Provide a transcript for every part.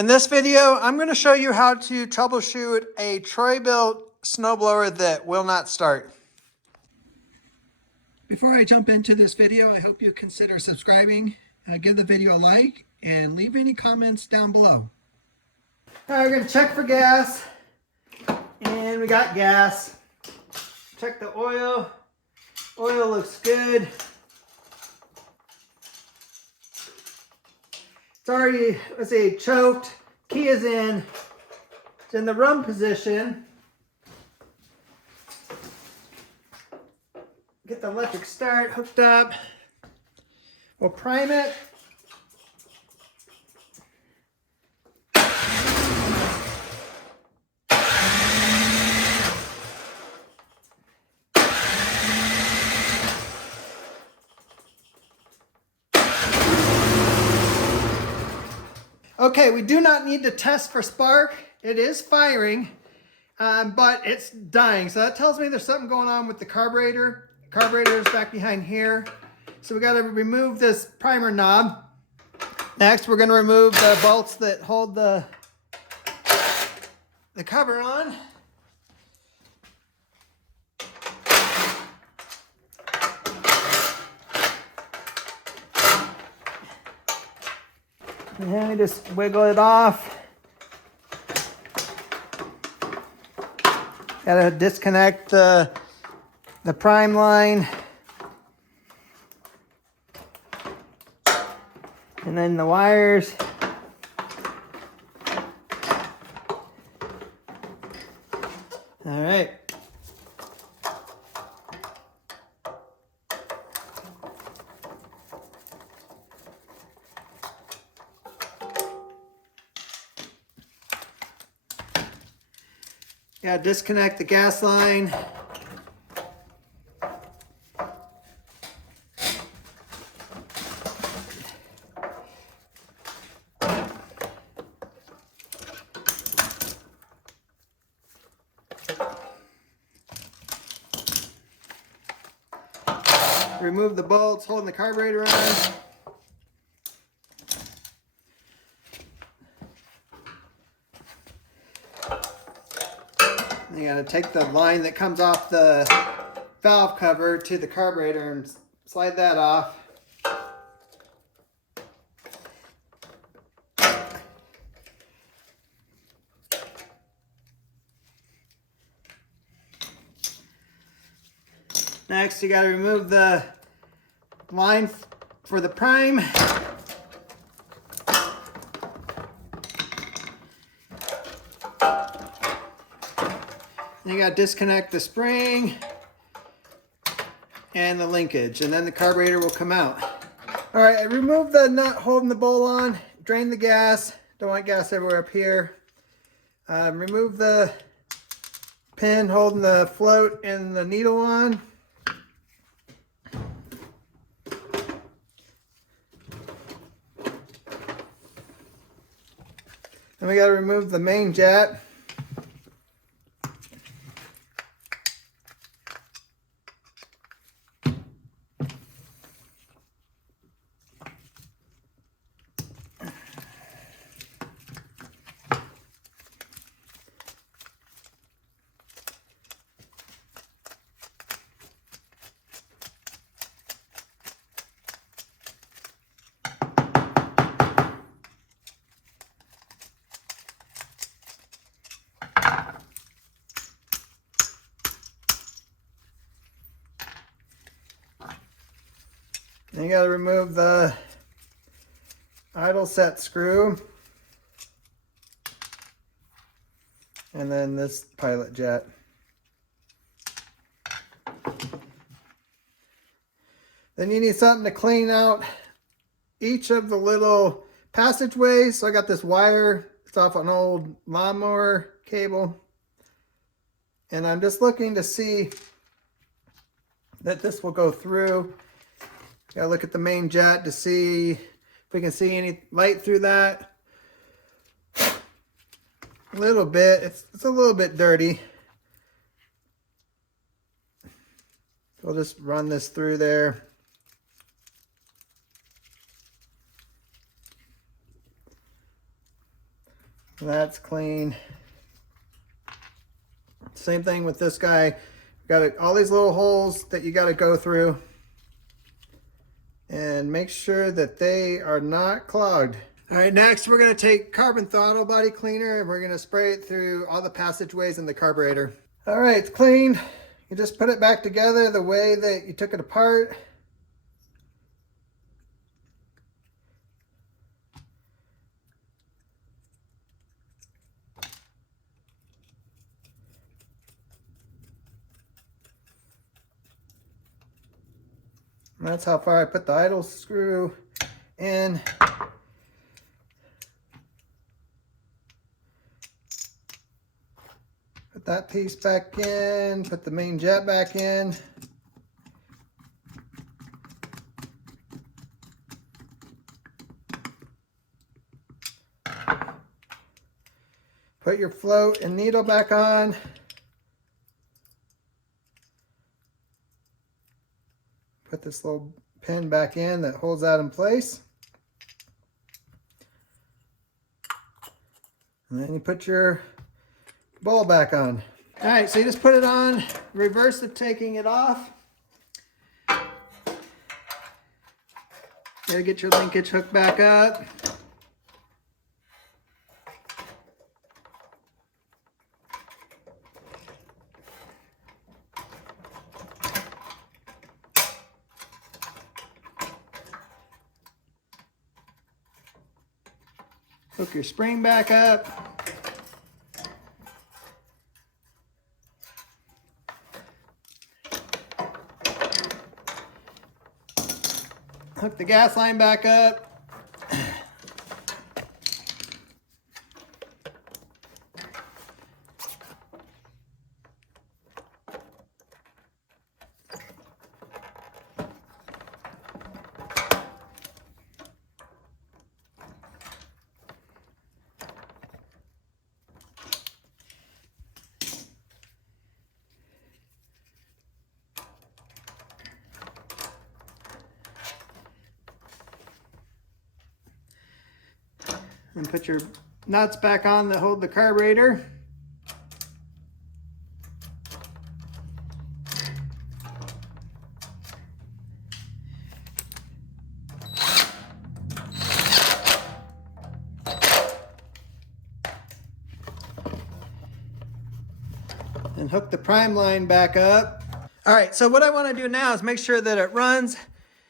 In this video, I'm going to show you how to troubleshoot a Troy-Bilt snowblower that will not start. Before I jump into this video, I hope you consider subscribing, give the video a like, and leave any comments down below. All right, we're going to check for gas, and we got gas. Check the oil. Oil looks good. It's already, let's see, choked. Key is in. It's in the run position. Get the electric start hooked up. We'll prime it. Okay, we do not need to test for spark. It is firing, but it's dying. So that tells me there's something going on with the carburetor. The carburetor is back behind here. So we got to remove this primer knob. Next, we're going to remove the bolts that hold the cover on. And then we just wiggle it off. Gotta disconnect the prime line. And then the wires. All right. Gotta disconnect the gas line. Remove the bolts holding the carburetor on. You gotta take the line that comes off the valve cover to the carburetor and slide that off. Next, you gotta remove the line for the prime. You gotta disconnect the spring and the linkage, and then the carburetor will come out. All right, I removed the nut holding the bowl on, drain the gas. Don't want gas everywhere up here. Remove the pin holding the float and the needle on. Then we gotta remove the main jet. Then you got to remove the idle set screw. And then this pilot jet. Then you need something to clean out each of the little passageways. So I got this wire. It's off an old lawnmower cable. And I'm just looking to see that this will go through. Gotta look at the main jet to see if we can see any light through that. A little bit. It's a little bit dirty. We'll just run this through there. That's clean. Same thing with this guy. Got all these little holes that you got to go through and make sure that they are not clogged. All right, next we're going to take carbon throttle body cleaner and we're going to spray it through all the passageways in the carburetor. All right, it's clean. You just put it back together the way that you took it apart. And that's how far I put the idle screw in. Put that piece back in, put the main jet back in. Put your float and needle back on. Put this little pin back in that holds that in place. And then you put your ball back on. All right, so you just put it on, reverse the taking it off. Gotta get your linkage hook back up. Hook your spring back up. Hook the gas line back up. And put your nuts back on that hold the carburetor. And hook the prime line back up. All right, so what I want to do now is make sure that it runs.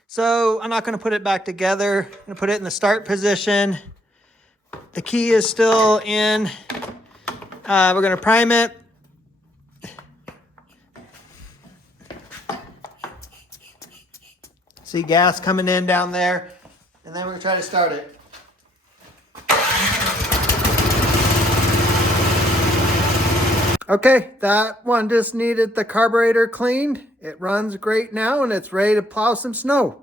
So I'm not going to put it back together. I'm going to put it in the start position. The key is still in. We're going to prime it. See gas coming in down there. And then we're going to try to start it. Okay, that one just needed the carburetor cleaned. It runs great now and it's ready to plow some snow.